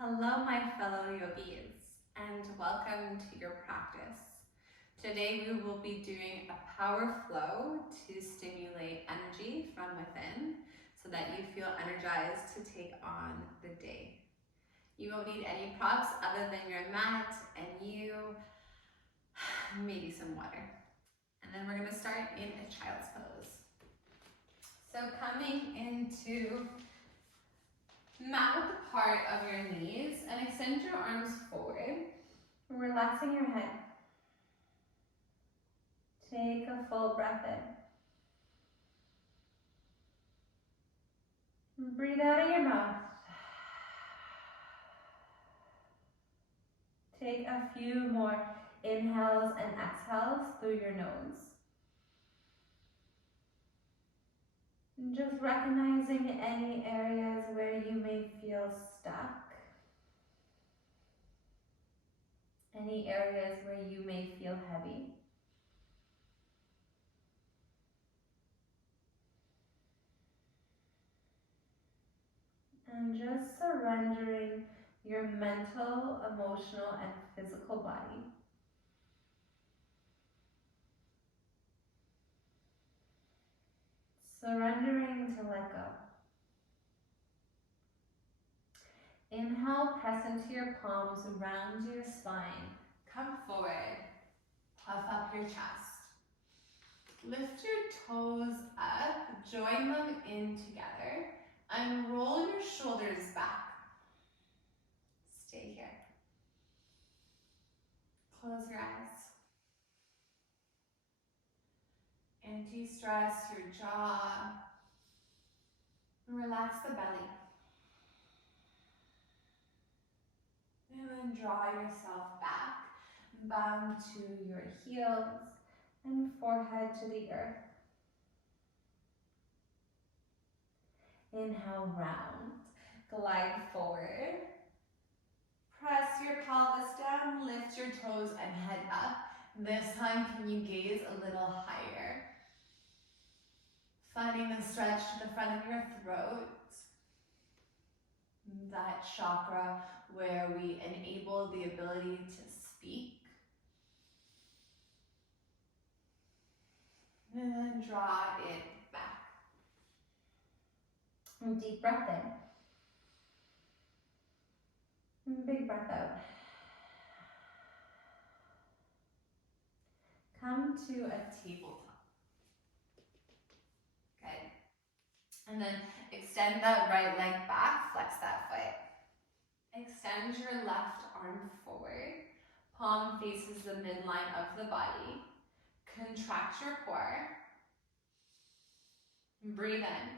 Hello, my fellow yogis, and welcome to your practice. Today we will be doing a power flow to stimulate energy from within so that you feel energized to take on the day. You won't need any props other than your mat and you, maybe some water. And then we're going to start in a child's pose. So coming into mat width apart of your knees and extend your arms forward, relaxing your head. Take a full breath in. Breathe out of your mouth. Take a few more inhales and exhales through your nose. And just recognizing any areas where you may feel stuck. Any areas where you may feel heavy. And just surrendering your mental, emotional, and physical body. Surrendering to let go. Inhale, press into your palms, round your spine. Come forward, puff up your chest. Lift your toes up, join them in together, and roll your shoulders back. Stay here. Close your eyes. And de-stress your jaw. Relax the belly. And then draw yourself back, bound to your heels and forehead to the earth. Inhale, round, glide forward. Press your pelvis down, lift your toes and head up. This time, can you gaze a little higher? Finding the stretch to the front of your throat. That chakra where we enable the ability to speak. And then draw it back. And deep breath in. And big breath out. Come to a tabletop. Good. And then extend that right leg back, flex that foot. Extend your left arm forward. Palm faces the midline of the body. Contract your core. Breathe in.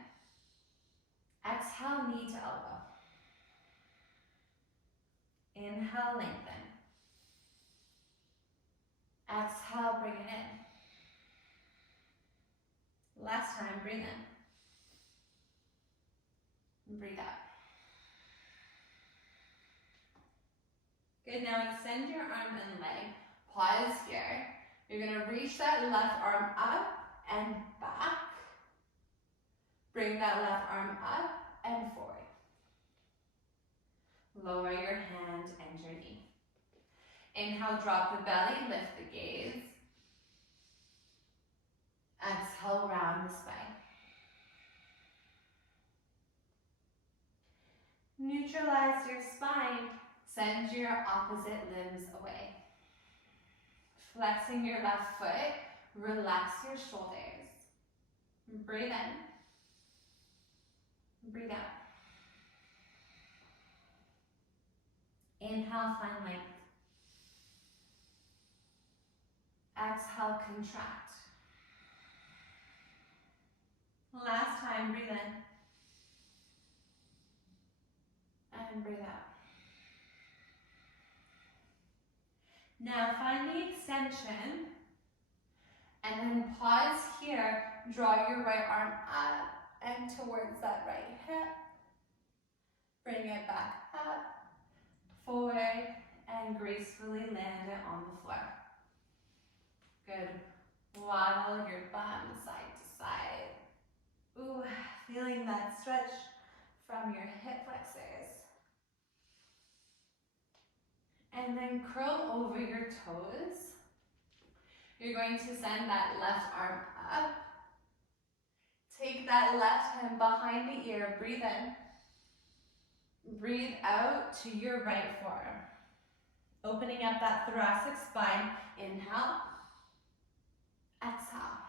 Exhale, knee to elbow. Inhale, lengthen. Exhale, bring it in. Last time, breathe in. Breathe out. Good, now extend your arm and leg. Pause here. You're gonna reach that left arm up and back. Bring that left arm up and forward. Lower your hand and your knee. Inhale, drop the belly, lift the gaze. Exhale, round the spine. Neutralize your spine. Send your opposite limbs away. Flexing your left foot, relax your shoulders. Breathe in. Breathe out. Inhale, find length. Exhale, contract. Last time, breathe in. And breathe out. Now find the extension. And then pause here. Draw your right arm up and towards that right hip. Bring it back up, forward, and gracefully land it on the floor. Good. Waddle your bum side to side. Ooh, feeling that stretch from your hip flexors. And then curl over your toes. You're going to send that left arm up. Take that left hand behind the ear. Breathe in. Breathe out to your right forearm. Opening up that thoracic spine. Inhale. Exhale.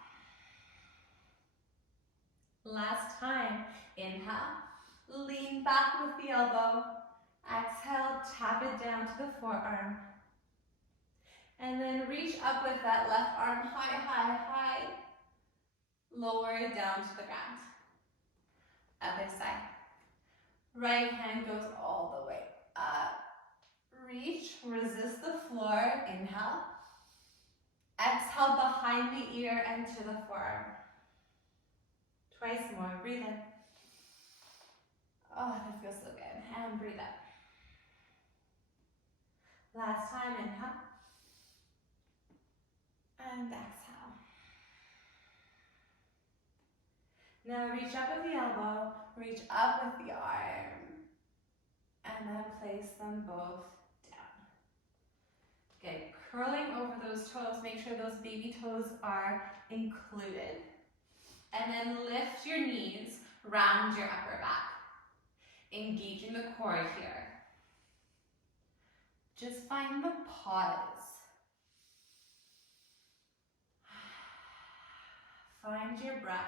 Last time. Inhale. Lean back with the elbow. Exhale. Tap it down to the forearm. And then reach up with that left arm high, high, high. Lower it down to the ground. Other side. Right hand goes all the way up. Reach, resist the floor. Inhale. Exhale behind the ear and to the forearm. Twice more. Breathe in. Oh, that feels so good. And breathe out. Last time. Inhale. And exhale. Now reach up with the elbow, reach up with the arm, and then place them both down. Good. Curling over those toes, make sure those baby toes are included. And then lift your knees, round your upper back. Engaging the core here. Just find the pause. Find your breath.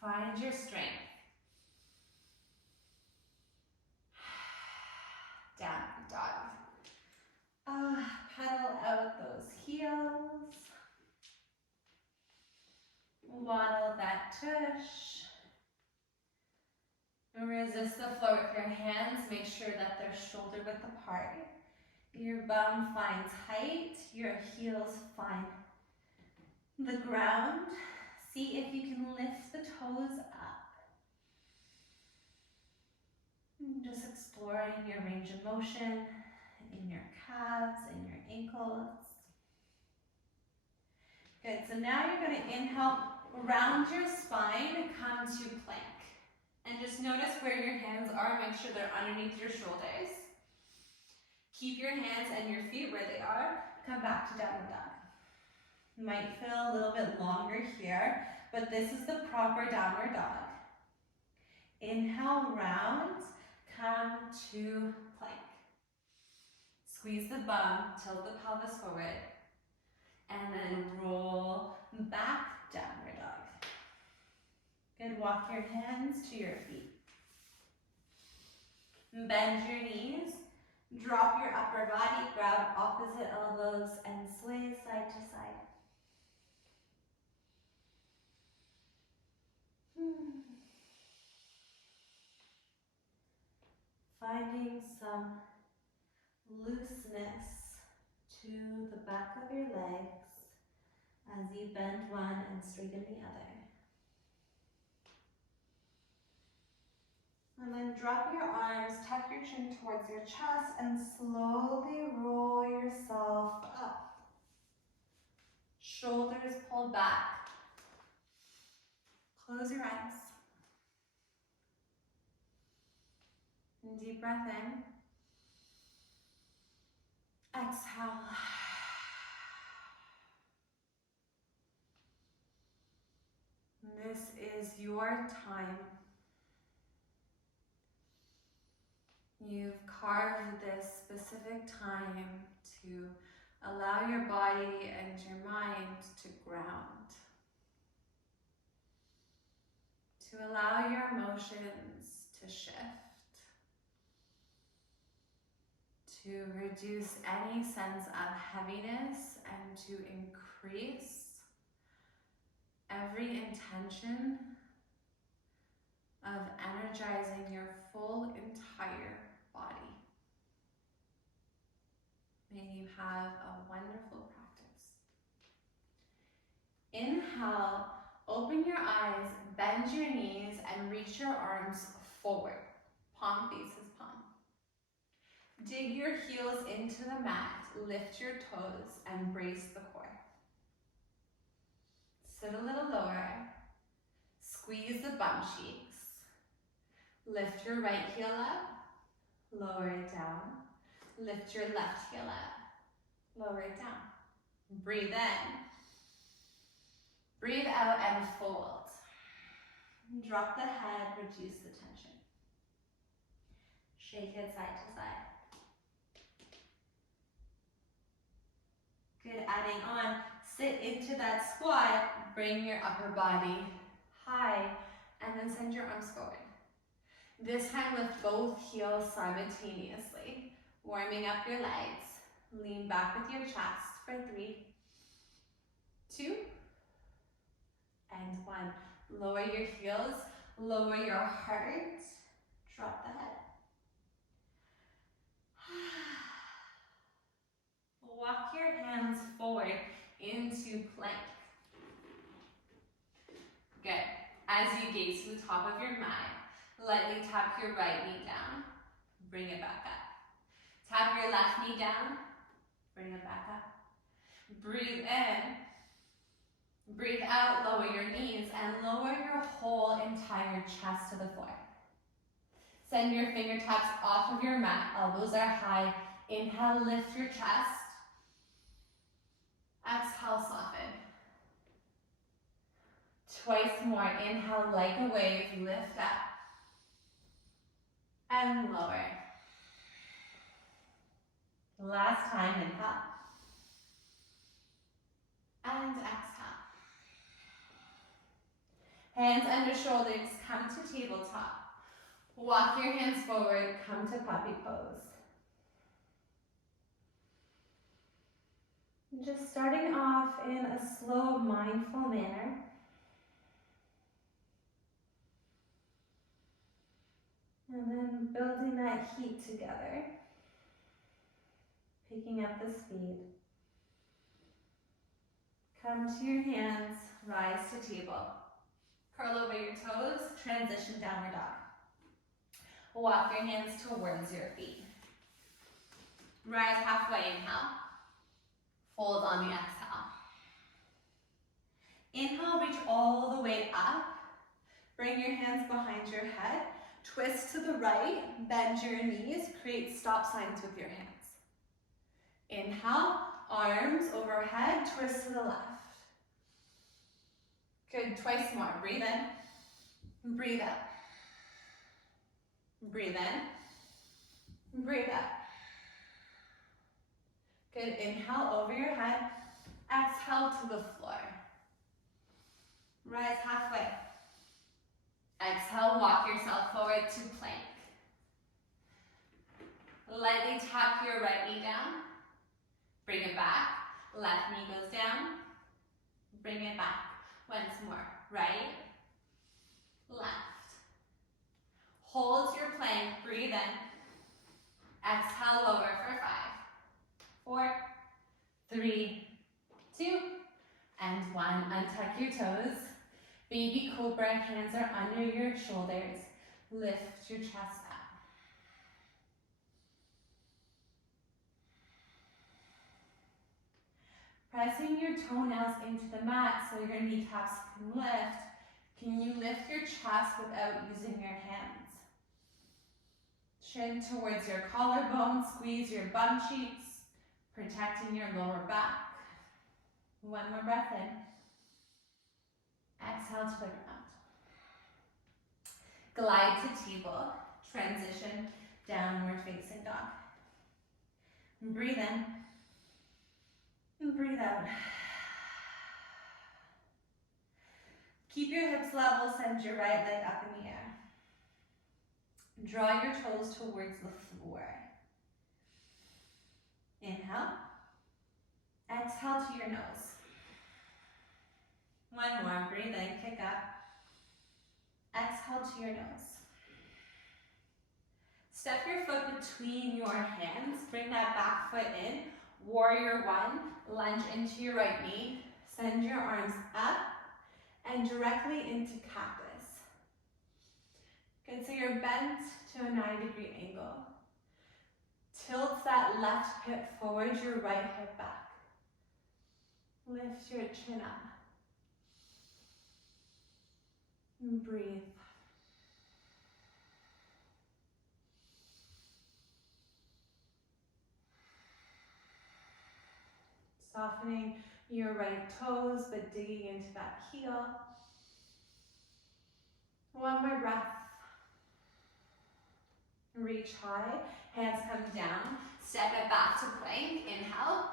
Find your strength. Down dog. Pedal out those heels. Waddle that tush. Resist the floor with your hands. Make sure that they're shoulder width apart. Your bum finds height. Your heels find the ground. See if you can lift the toes up. Just exploring your range of motion in your calves and your ankles. Good, so now you're going to inhale, round your spine, come to plank. And just notice where your hands are, make sure they're underneath your shoulders. Keep your hands and your feet where they are. Come back to downward dog. Might feel a little bit longer here, but this is the proper downward dog. Inhale, round, come to plank. Squeeze the bum, tilt the pelvis forward, and then roll back, downward dog. Good, walk your hands to your feet. Bend your knees, drop your upper body, grab opposite elbows, and sway side to side. Finding some looseness to the back of your legs as you bend one and straighten the other. And then drop your arms, tuck your chin towards your chest, and slowly roll yourself up. Shoulders pulled back. Close your eyes. And deep breath in. Exhale. This is your time. You've carved this specific time to allow your body and your mind to ground. To allow your emotions to shift. To reduce any sense of heaviness and to increase every intention of energizing your full entire body. May you have a wonderful practice. Inhale, open your eyes, bend your knees, and reach your arms forward. Palm faces palm. Dig your heels into the mat, lift your toes, and brace the core. Sit a little lower. Squeeze the bum cheeks. Lift your right heel up, lower it down. Lift your left heel up, lower it down. Breathe in. Breathe out and fold. Drop the head, reduce the tension. Shake it side to side. Good, adding on, sit into that squat, bring your upper body high, and then send your arms forward. This time lift both heels simultaneously, warming up your legs. Lean back with your chest for 3, 2, and 1. Lower your heels, lower your heart, drop the head. Walk your hands forward into plank. Good. As you gaze to the top of your mat, lightly tap your right knee down. Bring it back up. Tap your left knee down. Bring it back up. Breathe in. Breathe out, lower your knees, and lower your whole entire chest to the floor. Send your fingertips off of your mat. Elbows are high. Inhale, lift your chest. Exhale, soften. Twice more. Inhale like a wave. Lift up. And lower. Last time, inhale. And exhale. Hands under shoulders, come to tabletop. Walk your hands forward, come to puppy pose. Just starting off in a slow, mindful manner. And then building that heat together. Picking up the speed. Come to your hands, rise to table. Curl over your toes, transition downward dog. Walk your hands towards your feet. Rise halfway, inhale. Fold on the exhale. Inhale, reach all the way up. Bring your hands behind your head. Twist to the right, bend your knees, create stop signs with your hands. Inhale, arms overhead, twist to the left. Good, twice more. Breathe in, breathe out. Breathe in, breathe out. Good, inhale over your head, exhale to the floor. Rise halfway. Exhale, walk yourself forward to plank. Lightly tap your right knee down. Bring it back. Left knee goes down. Bring it back. Once more. Right, left. Hold your plank. Breathe in. Exhale, lower for 5, 4, 3, 2, and 1. Untuck your toes. Baby Cobra, hands are under your shoulders. Lift your chest up. Pressing your toenails into the mat so your kneecaps can lift. Can you lift your chest without using your hands? Chin towards your collarbone, squeeze your bum cheeks, protecting your lower back. One more breath in. Exhale to the ground. Glide to table, transition, downward facing dog. Breathe in, and breathe out. Keep your hips level, send your right leg up in the air. Draw your toes towards the floor. Inhale. Exhale to your nose. One more, breathe in, kick up. Exhale to your nose. Step your foot between your hands, bring that back foot in. Warrior 1, lunge into your right knee. Send your arms up and directly into cactus. Good, so you're bent to a 90-degree angle. Tilt that left hip forward, your right hip back. Lift your chin up. And breathe. Softening your right toes, but digging into that heel. One more breath. Reach high, hands come down, step it back to plank, inhale.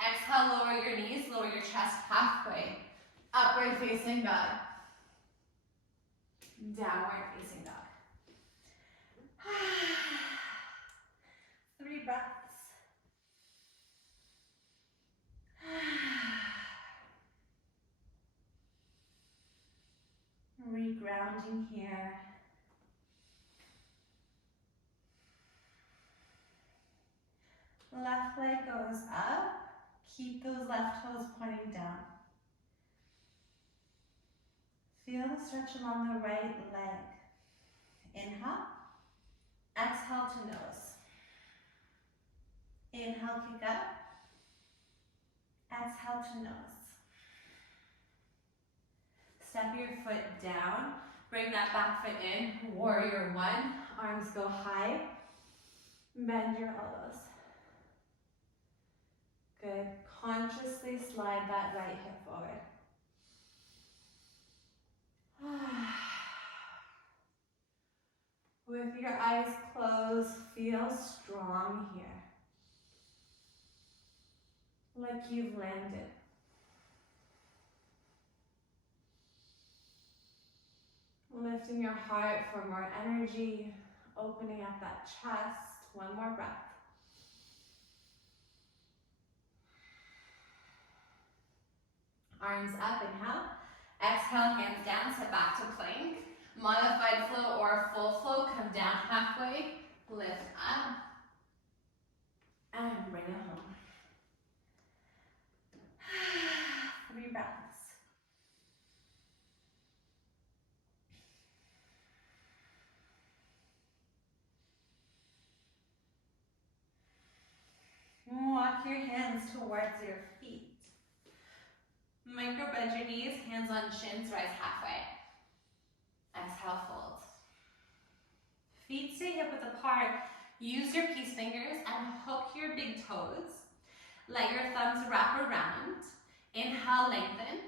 Exhale, lower your knees, lower your chest halfway. Upward facing dog. Downward facing dog. 3 breaths. Regrounding here. Left leg goes up. Keep those left toes pointing down. Feel the stretch along the right leg. Inhale. Exhale to nose. Inhale, kick up. Exhale to nose. Step your foot down. Bring that back foot in. Warrior 1. Arms go high. Bend your elbows. Good. Consciously slide that right hip forward. With your eyes closed, feel strong here. Like you've landed. Lifting your heart for more energy, opening up that chest. One more breath. Arms up, inhale. Exhale, hands down, step back to plank. Modified flow or full flow, come down halfway, lift up, and bring it home. 3 breaths. Walk your hands towards your feet. Micro bend your knees, hands on shins, rise halfway. Exhale, fold. Feet stay hip width apart. Use your peace fingers and hook your big toes. Let your thumbs wrap around. Inhale, lengthen.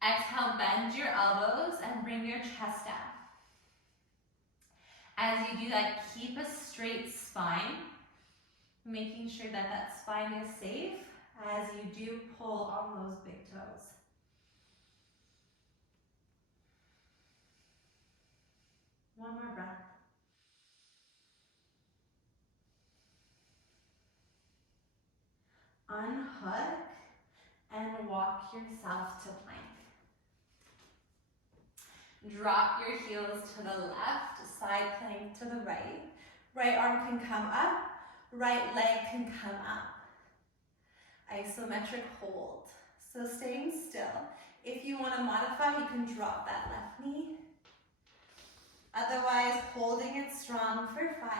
Exhale, bend your elbows and bring your chest down. As you do that, keep a straight spine, making sure that that spine is safe as you do pull on those big toes. One more breath. Unhook and walk yourself to plank. Drop your heels to the left, side plank to the right. Right arm can come up, right leg can come up. Isometric hold. So staying still. If you want to modify, you can drop that left knee. Otherwise, holding it strong for 5,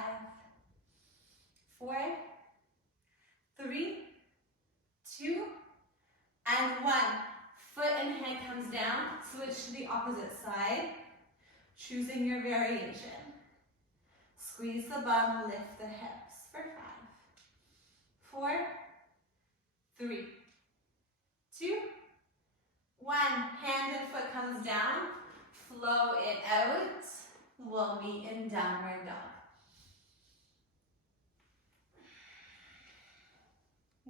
4, 3, 2, and 1. Foot and head comes down, switch to the opposite side, choosing your variation. Squeeze the bum, lift the hips for 5, 4, 3, 2, 1. Hand and foot comes down, flow it out. We'll meet in downward dog.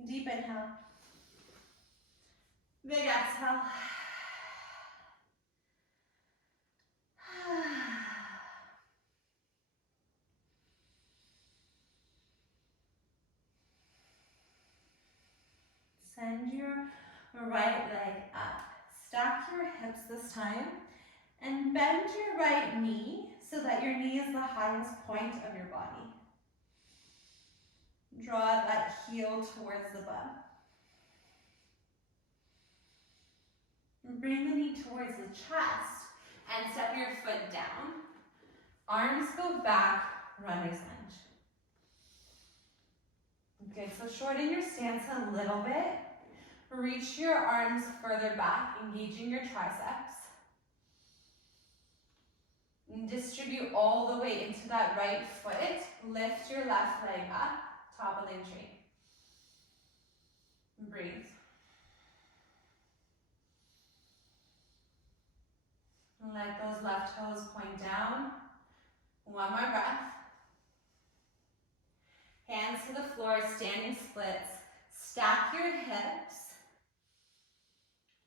Deep inhale. Big exhale. Send your right leg up. Stack your hips this time and bend your right knee so that your knee is the highest point of your body. Draw that heel towards the bum. Bring the knee towards the chest and step your foot down. Arms go back, runner's lunge. Okay, so shorten your stance a little bit. Reach your arms further back, engaging your triceps. And distribute all the weight into that right foot. Lift your left leg up, top of the tree. Breathe. Let those left toes point down. One more breath. Hands to the floor, standing splits. Stack your hips.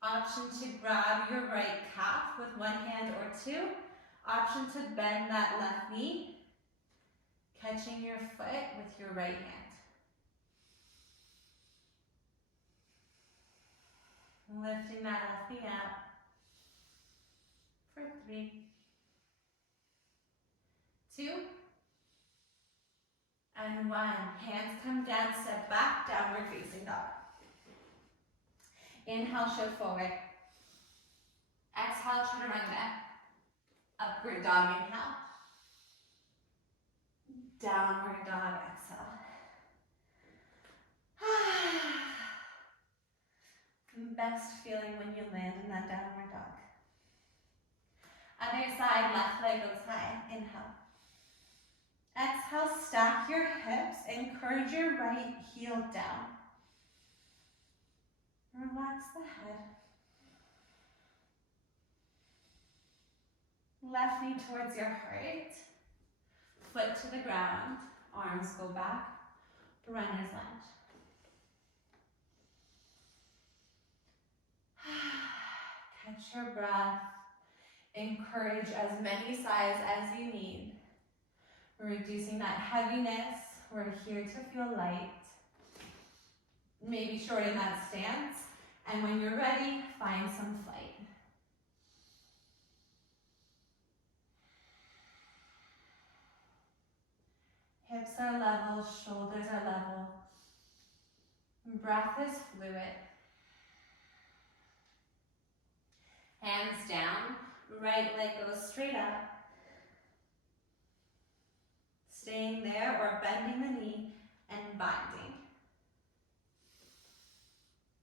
Option to grab your right calf with one hand or two. Option to bend that left knee, catching your foot with your right hand. Lifting that left knee up for 3, 2, and 1. Hands come down, step back, downward facing dog. Inhale, shift forward. Exhale, chaturanga. Upward dog, inhale. Downward dog, exhale. Best feeling when you land in that downward dog. Other side, left leg goes high. Inhale. Exhale, stack your hips. Encourage your right heel down. Relax the head. Left knee towards your heart. Foot to the ground. Arms go back. Runner's lunge. Catch your breath. Encourage as many sighs as you need. Reducing that heaviness. We're here to feel light. Maybe shorten that stance. And when you're ready, find some flight. Hips are level, shoulders are level. Breath is fluid. Hands down, right leg goes straight up. Staying there or bending the knee and binding.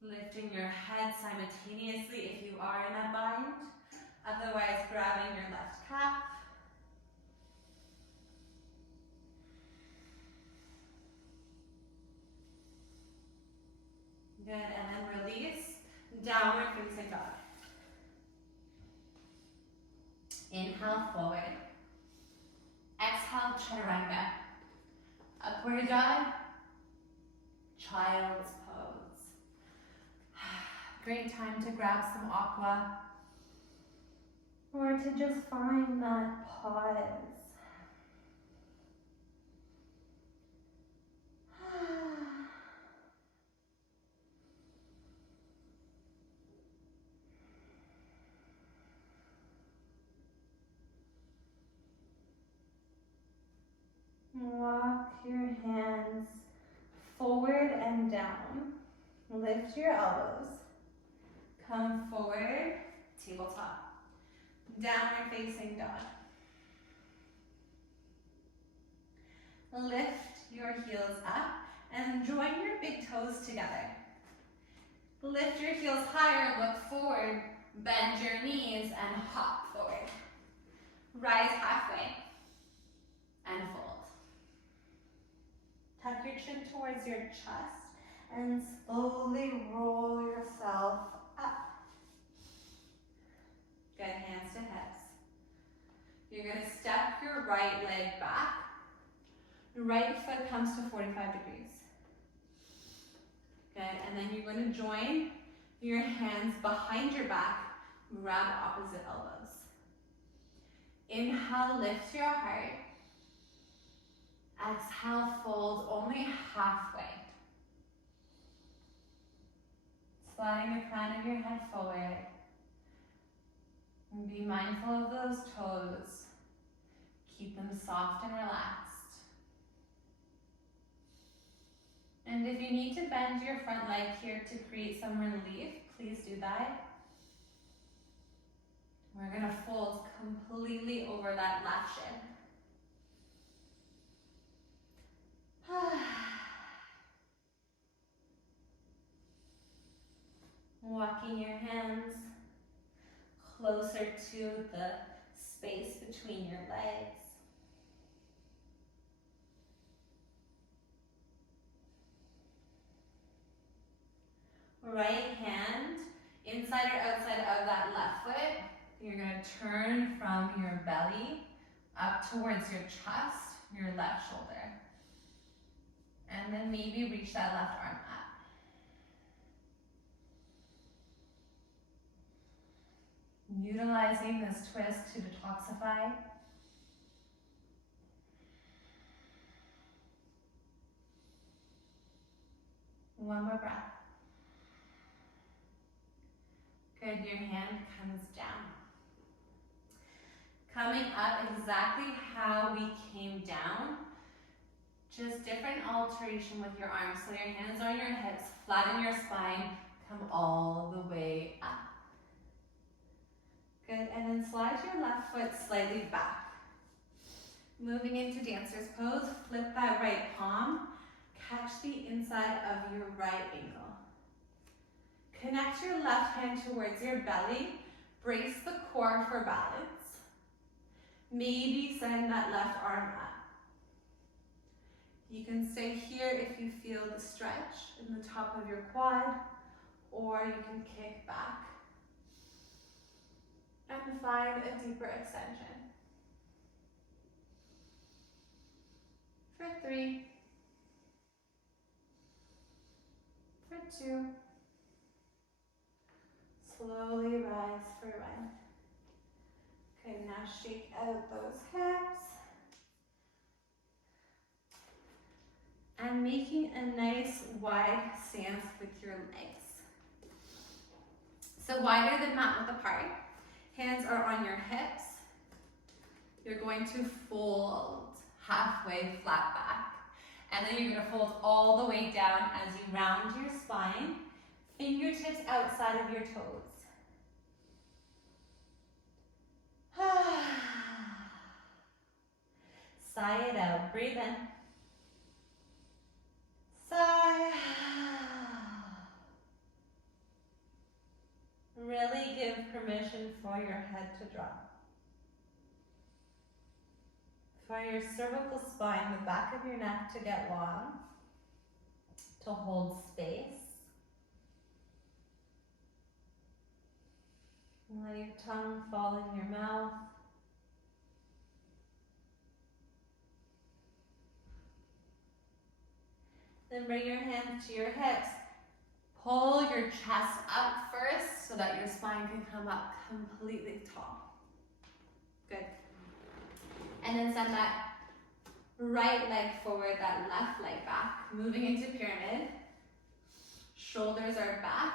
Lifting your head simultaneously if you are in a bind. Otherwise, grabbing your left calf. Good, and then release. Downward facing dog. Inhale, forward. Exhale, chaturanga. Upward dog. Child's pose. Great time to grab some aqua. Or to just find that pause. Walk your hands forward and down. Lift your elbows. Come forward, tabletop. Downward facing dog. Lift your heels up and join your big toes together. Lift your heels higher, look forward, bend your knees and hop forward. Rise halfway and fold. Tuck your chin towards your chest and slowly roll yourself up. Good, hands to hips. You're going to step your right leg back. Right foot comes to 45 degrees. Good, and then you're going to join your hands behind your back, grab opposite elbows. Inhale, lift your heart. Exhale, fold only halfway. Sliding the crown of your head forward. And be mindful of those toes. Keep them soft and relaxed. And if you need to bend your front leg here to create some relief, please do that. We're going to fold completely over that left shin. Walking your hands closer to the space between your legs. Right hand inside or outside of that left foot. You're going to turn from your belly up towards your chest, your left shoulder. And then maybe reach that left arm up. Utilizing this twist to detoxify. One more breath. Good, your hand comes down. Coming up exactly how we came down, just different alteration with your arms. So your hands are on your hips, flatten your spine, come all the way up. Good, and then slide your left foot slightly back. Moving into dancer's pose, flip that right palm, catch the inside of your right ankle. Connect your left hand towards your belly, brace the core for balance. Maybe send that left arm up. You can stay here if you feel the stretch in the top of your quad, or you can kick back and find a deeper extension. For 3, for 2, slowly rise for 1. Okay, now shake out those hips. And making a nice wide stance with your legs. So wider than mat width apart. Hands are on your hips. You're going to fold halfway flat back. And then you're going to fold all the way down as you round your spine. Fingertips outside of your toes. Sigh it out. Breathe in. Sigh. Really give permission for your head to drop. For your cervical spine, the back of your neck to get long, to hold space. And let your tongue fall in your mouth. Then bring your hands to your hips. Pull your chest up first so that your spine can come up completely tall. Good. And then send that right leg forward, that left leg back. Moving into pyramid. Shoulders are back.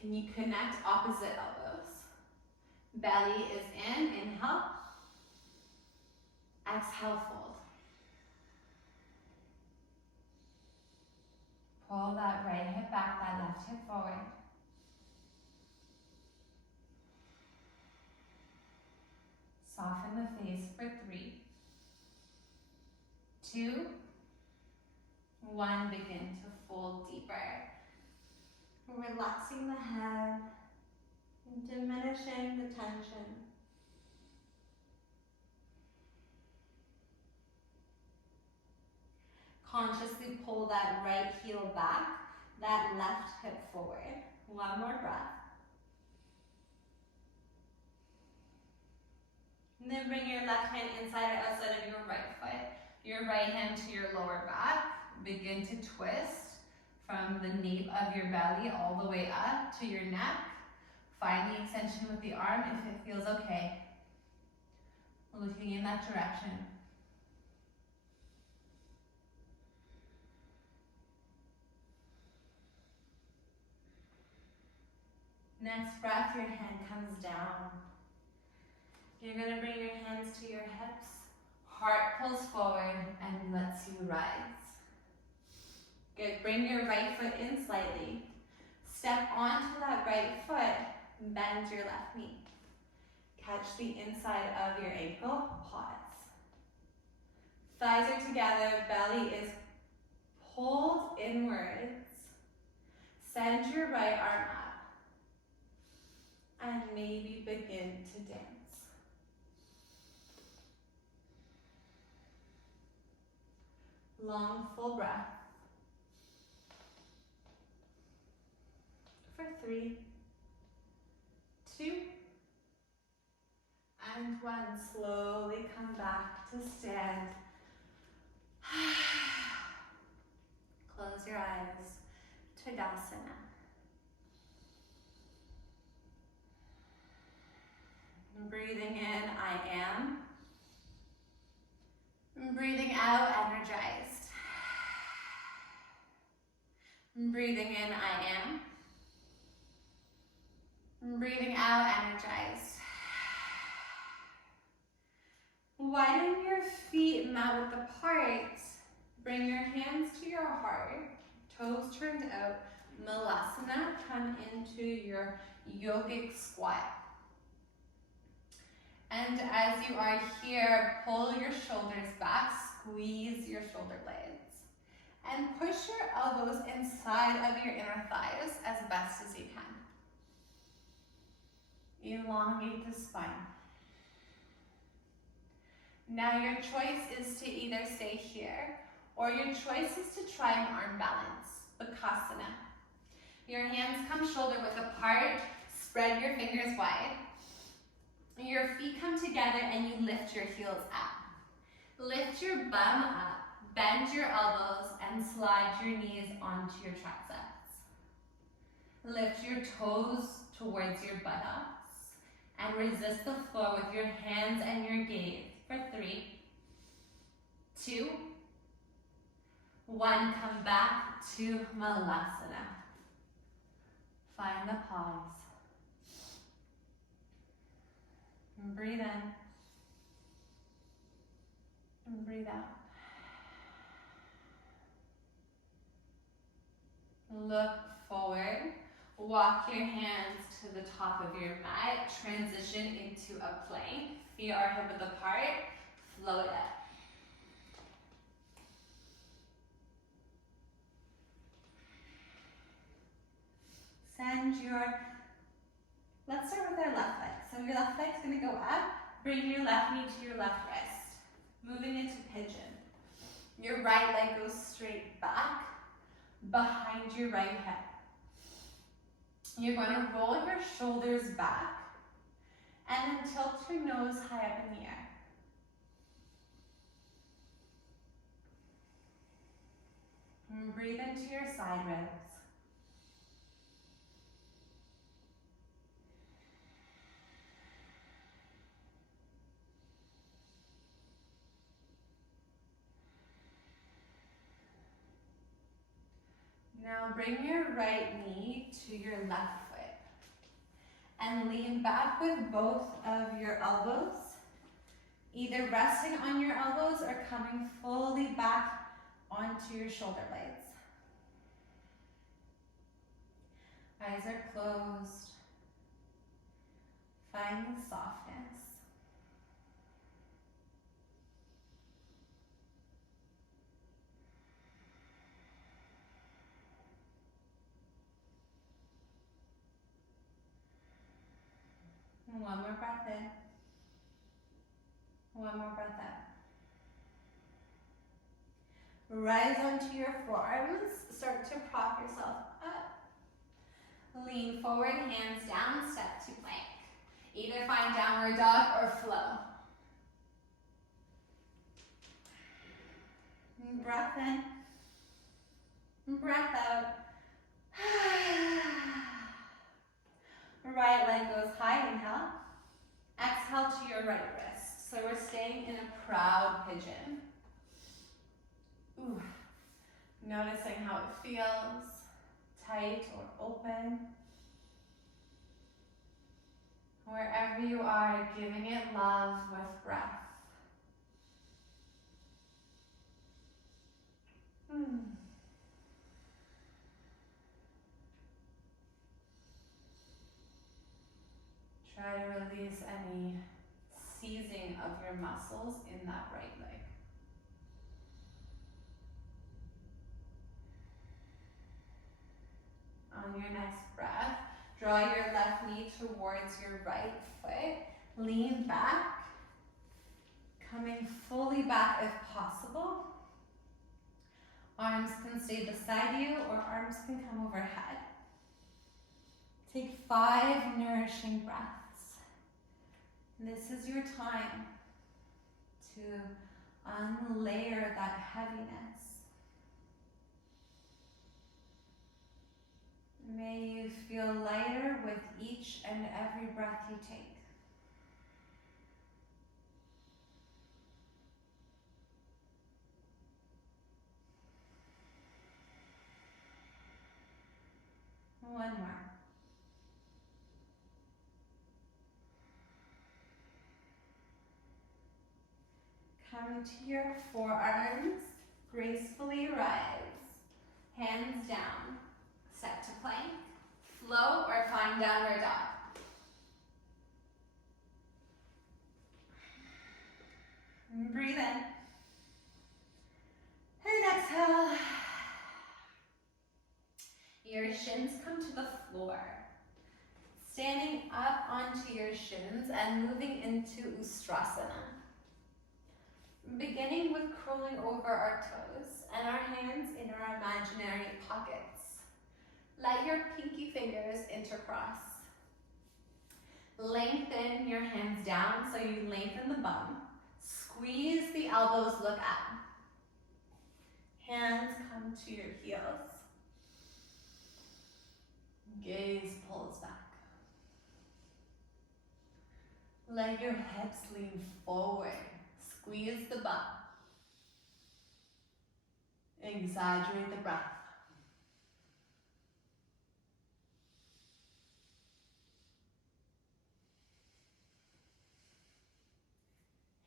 Can you connect opposite elbows? Belly is in, inhale. Exhale, fold. Pull that right hip back, that left hip forward. Soften the face for 3, 2, 1. Begin to fold deeper. Relaxing the head, and diminishing the tension. Consciously pull that right heel back, that left hip forward. One more breath. And then bring your left hand inside or outside of your right foot. Your right hand to your lower back. Begin to twist from the nape of your belly all the way up to your neck. Find the extension with the arm if it feels okay. Looking in that direction. Next breath, your hand comes down. You're going to bring your hands to your hips. Heart pulls forward and lets you rise. Good. Bring your right foot in slightly. Step onto that right foot. Bend your left knee. Catch the inside of your ankle. Pause. Thighs are together. Belly is pulled inwards. Send your right arm up. And maybe begin to dance. Long, full breath. for 3, 2, and 1. Slowly come back to stand. Close your eyes. Tadasana. Breathing in, I am. Breathing out, energized. Breathing in, I am. Breathing out, energized. Widen your feet mat width apart. Bring your hands to your heart. Toes turned out. Malasana, come into your yogic squat. And as you are here, pull your shoulders back, squeeze your shoulder blades. And push your elbows inside of your inner thighs as best as you can. Elongate the spine. Now your choice is to either stay here, or your choice is to try an arm balance, Akasana. Your hands come shoulder width apart, spread your fingers wide. Your feet come together and you lift your heels up. Lift your bum up, bend your elbows, and slide your knees onto your triceps. Lift your toes towards your buttocks and resist the floor with your hands and your gaze for 3, 2, 1. Come back to Malasana. Find the pause. And breathe in. And breathe out. Look forward. Walk your hands to the top of your mat. Transition into a plank. Feet are hip width apart. Float up. Let's start with our left leg. So your left leg's gonna go up. Bring your left knee to your left wrist. Moving into pigeon. Your right leg goes straight back, behind your right hip. You're going to roll your shoulders back and then tilt your nose high up in the air. And breathe into your side ribs. Now bring your right knee to your left foot and lean back with both of your elbows, either resting on your elbows or coming fully back onto your shoulder blades. Eyes are closed. Find the softness. One more breath in. One more breath out. Rise onto your forearms. Start to prop yourself up. Lean forward, hands down, step to plank. Either find downward dog or flow. Breath in. Breath out. Right leg goes high, inhale. Exhale to your right wrist. So we're staying in a proud pigeon. Ooh. Noticing how it feels, tight or open. Wherever you are, giving it love with breath. Try to release any seizing of your muscles in that right leg. On your next breath, draw your left knee towards your right foot. Lean back, coming fully back if possible. Arms can stay beside you or arms can come overhead. Take 5 nourishing breaths. This is your time to unlayer that heaviness. May you feel lighter with each and every breath you take. One more. Come to your forearms, gracefully rise, hands down, set to plank, float or find downward dog. And breathe in. And exhale. Your shins come to the floor. Standing up onto your shins and moving into Ustrasana. Beginning with curling over our toes and our hands in our imaginary pockets. Let your pinky fingers intercross. Lengthen your hands down so you lengthen the bum. Squeeze the elbows, look up. Hands come to your heels. Gaze pulls back. Let your hips lean forward. Squeeze the butt. Exaggerate the breath.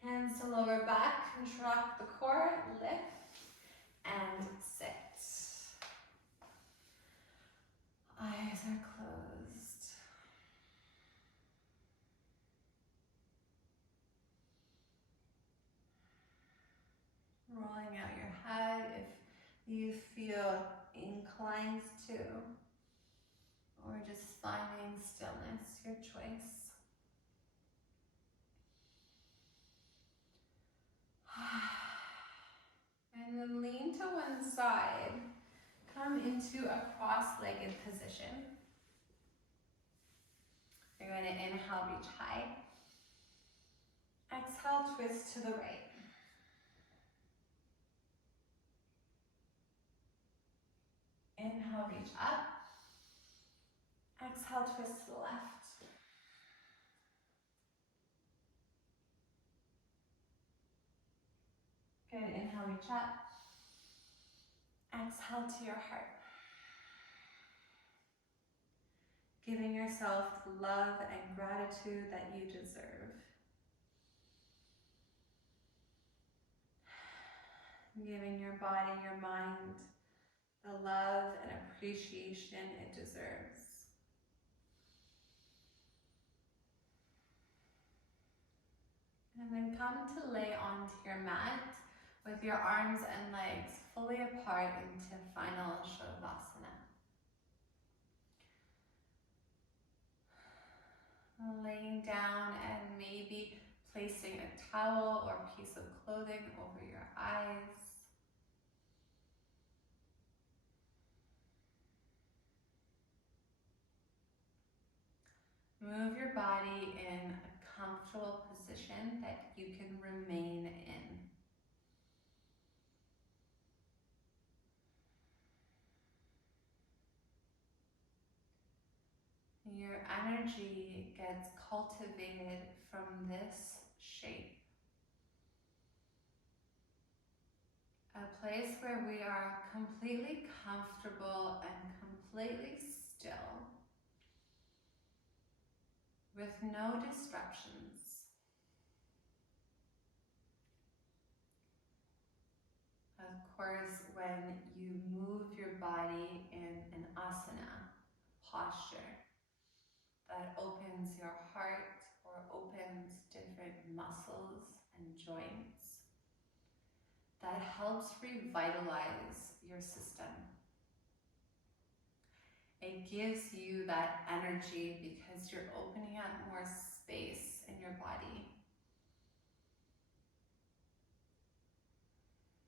Hands to lower back, contract the core, lift, and sit. Eyes are closed. Rolling out your head if you feel inclined to, or just finding stillness, your choice. And then lean to one side. Come into a cross-legged position. You're going to inhale, reach high. Exhale, twist to the right. Inhale, reach up. Exhale, twist to the left. Good, inhale, reach up. Exhale to your heart. Giving yourself the love and gratitude that you deserve. Giving your body, your mind, the love and appreciation it deserves. And then come to lay onto your mat with your arms and legs fully apart into final Shavasana. Laying down and maybe placing a towel or piece of clothing over your eyes. Move your body in a comfortable position that you can remain in. Your energy gets cultivated from this shape. A place where we are completely comfortable and completely still, with no disruptions. Of course, when you move your body in an asana posture that opens your heart or opens different muscles and joints, that helps revitalize your system. It gives you that energy because you're opening up more space in your body.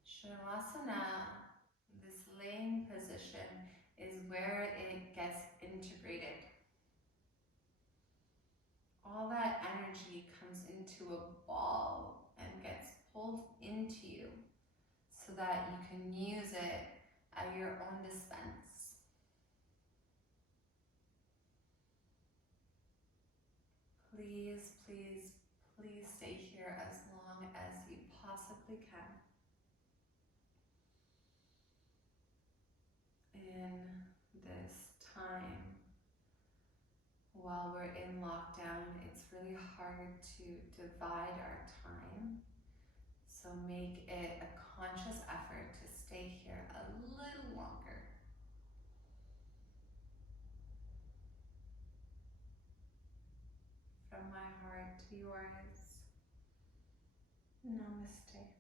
Shavasana, this laying position, is where it gets integrated all that energy comes into a ball and gets pulled into you so that you can use it at your own dispense. Please, please, please stay here as long as you possibly can. In this time, while we're in lockdown, it's really hard to divide our time. So make it a conscious effort to stay here a little longer. From my heart to yours, namaste.